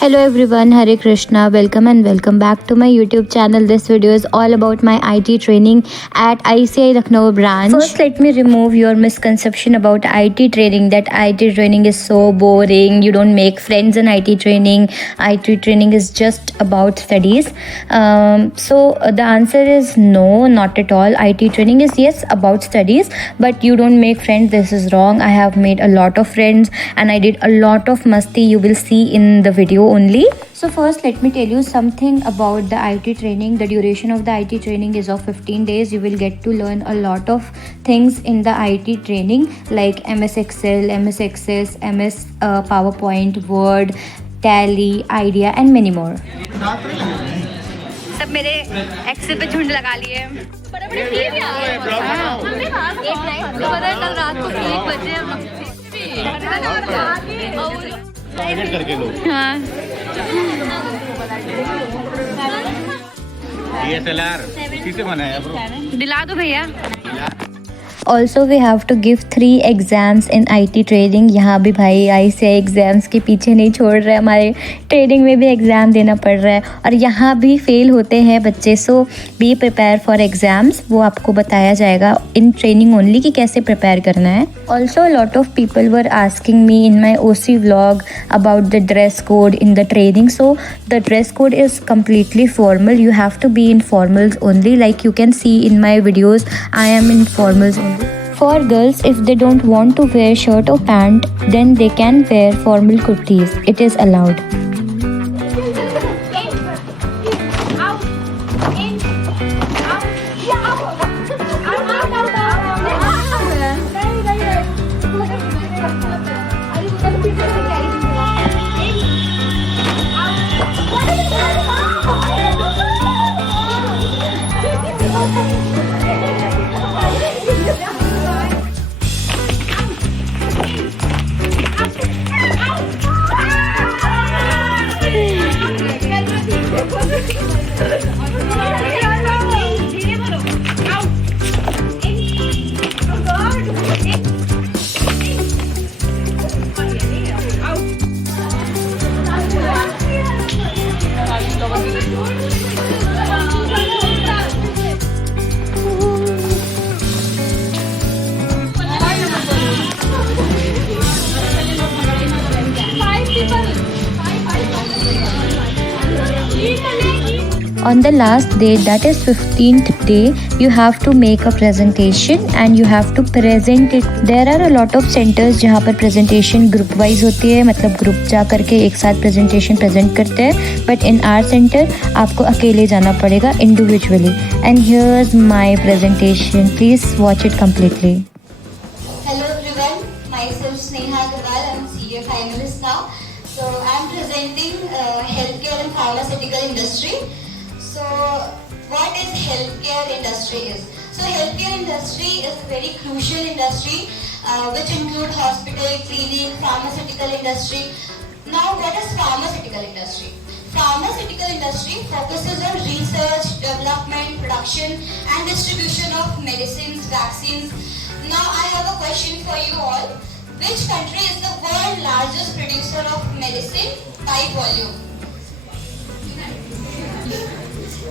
Hello everyone, Hare Krishna, welcome back to my YouTube channel. This video is all about my IT training at ICI Lucknow branch. First, let me remove your misconception about IT training, that IT training is so boring, you don't make friends in IT training. IT training is just about studies. The answer is no, not at all. IT training is yes about studies, but you don't make friends. This is wrong. I have made a lot of friends and I did a lot of masti. You will see in the video only. So first, let me tell you something about the IT training. The duration of the IT training is of 15 days. You will get to learn a lot of things in the IT training like MS Excel, MS Access, MS PowerPoint, Word, Tally, Idea and many more. सब मेरे Excel पे झुंड लगा लिए बड़े-बड़े team यार एक night तो पता है कल रात को 1 बजे टारगेट करके लोग हाँ DSLR इसी से बनाया ब्रो दिला दो भैया Also we have to give 3 exams in IT training. यहाँ भी भाई ICI एग्ज़ाम्स के पीछे नहीं छोड़ रहे, हमारे ट्रेनिंग में भी एग्ज़ाम देना पड़ रहा है और यहाँ भी फेल होते हैं बच्चे. सो बी प्रिपेयर फॉर एग्ज़ाम्स, वो आपको बताया जाएगा इन ट्रेनिंग ओनली कि कैसे प्रिपेयर करना है. Also lot of people were asking me in my OC vlog about the dress code in the training. So the dress code is completely formal. You have to be in formals only, like you can see in my videos. I am in formals only. For girls, if they don't want to wear shirt or pant, then they can wear formal kurtis. It is allowed. On the last day, that is 15th day, you have to make a presentation and you have to present it. There are a lot of centers जहाँ पर presentation group wise होती है, मतलब group जा करके एक साथ presentation present करते हैं. But in our center, आपको अकेले जाना पड़ेगा individually. And here's my presentation. Please watch it completely. Hello everyone, myself Sneha Agarwal. I'm CA finalist now. So I'm presenting healthcare and pharmaceutical industry. So what is healthcare industry is? So healthcare industry is a very crucial industry which include hospital, clinic, pharmaceutical industry. Now what is pharmaceutical industry? Pharmaceutical industry focuses on research, development, production and distribution of medicines, vaccines. Now I have a question for you all. Which country is the world's largest producer of medicine by volume?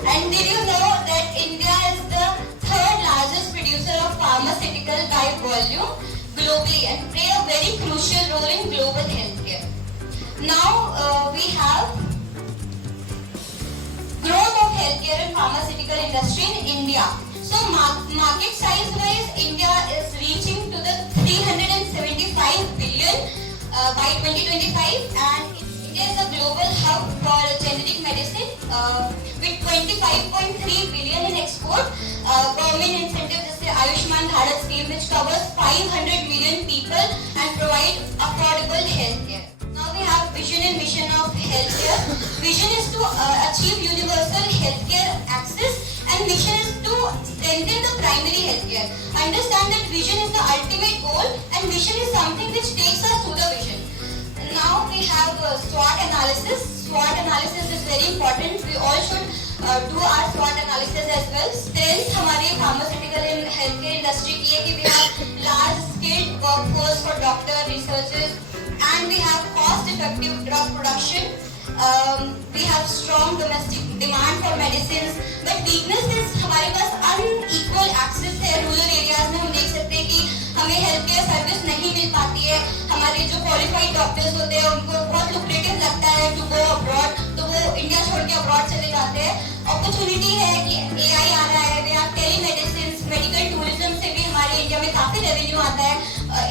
And did you know that India is the 3rd largest producer of pharmaceutical by volume globally and play a very crucial role in global healthcare. Now we have growth of healthcare and pharmaceutical industry in India. So market size wise, India is reaching to the 375 billion by 2025 and India is a global hub for generic medicine with 25.3 billion in export. Government incentive is the Ayushman Bharat scheme which covers 500 million people and provide affordable healthcare. Now we have vision and mission of healthcare. Vision is to achieve universal healthcare access and mission is to strengthen the primary healthcare. Understand that vision is the ultimate goal and mission is something which takes us to the vision. Now we have SWOT analysis. SWOT analysis is very important. We all should do our SWOT analysis as well. Strength हमारे pharmaceutical and healthcare industry की है कि we have large skilled workforce for doctor, researchers, and we have cost effective drug production We have strong domestic demand for medicines, but weakness is हमारे पास unequal access है. Rural areas में हम देख सकते हैं कि हमें हेल्थ केयर सर्विस नहीं मिल पाती है. हमारे जो क्वालिफाइड डॉक्टर्स होते हैं उनको बहुत लुक्रेटिव लगता है टू गो अब्रॉड, तो वो इंडिया छोड़ के अब्रॉड चले जाते हैं. अपॉर्चुनिटी है कि AI आ रहा है, वे आर टेलीमेडिसिन, मेडिकल टूरिज्म से भी हमारे इंडिया में काफी रेवेन्यू आता है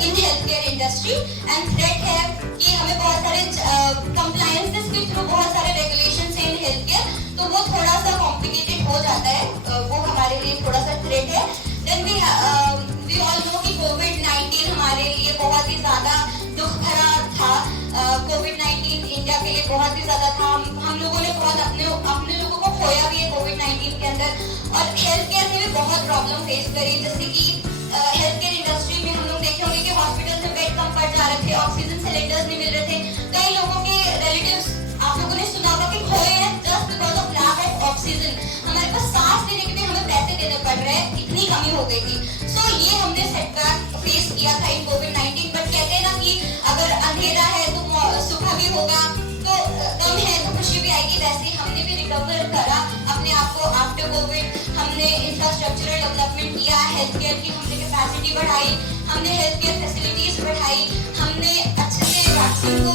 in health care industry. And threat है कि हमें बहुत सारे कंप्लायंसेस के थ्रू बहुत सारे रेगुलेशंस हैं इन हेल्थ केयर, तो वो थोड़ा सा कॉम्प्लिकेटेड हो जाता है. वो हमारे लिए थोड़ा सा थ्रेट है. देन वी ऑल नो कि कोविड-19 हमारे लिए बहुत ही ज्यादा दुख भरा था. कोविड-19 इंडिया के लिए बहुत ही ज्यादा था. हम लोगों ने बहुत अपने लोगों को खोया भी है कोविड-19 के अंदर, और हेल्थ केयर में भी बहुत प्रॉब्लम फेस करी. जैसे कि हेल्थ केयर इंडस्ट्री में हम लोग देखे होंगे कि हॉस्पिटल में बेड कम पड़ जा रहे थे, ऑक्सीजन सिलेंडर्स नहीं मिल रहे थे. कई लोगों के रिलेटिव्स आप लोगों ने सुना होगा कि खोए हैं just because of lack of oxygen. हमारे पास सांस लेने के लिए हमें पैसे देने पड़ रहे हैं, इतनी कमी हो गई थी. सो ये हमने सेटबैक फेस किया था इन कोविड-19. बट कहते हैं ना कि अगर अंधेरा है तो सुबह भी होगा, तो गम है तो खुशी भी आएगी. वैसे हमने भी रिकवर करा अपने आप को आफ्टर कोविड. हमने इंफ्रास्ट्रक्चरल डेवलपमेंट किया, हेल्थ केयर की हमने कैपेसिटी बढ़ाई, हमने हेल्थ केयर फैसिलिटीज बढ़ाई, हमने अच्छे से वैक्सीन को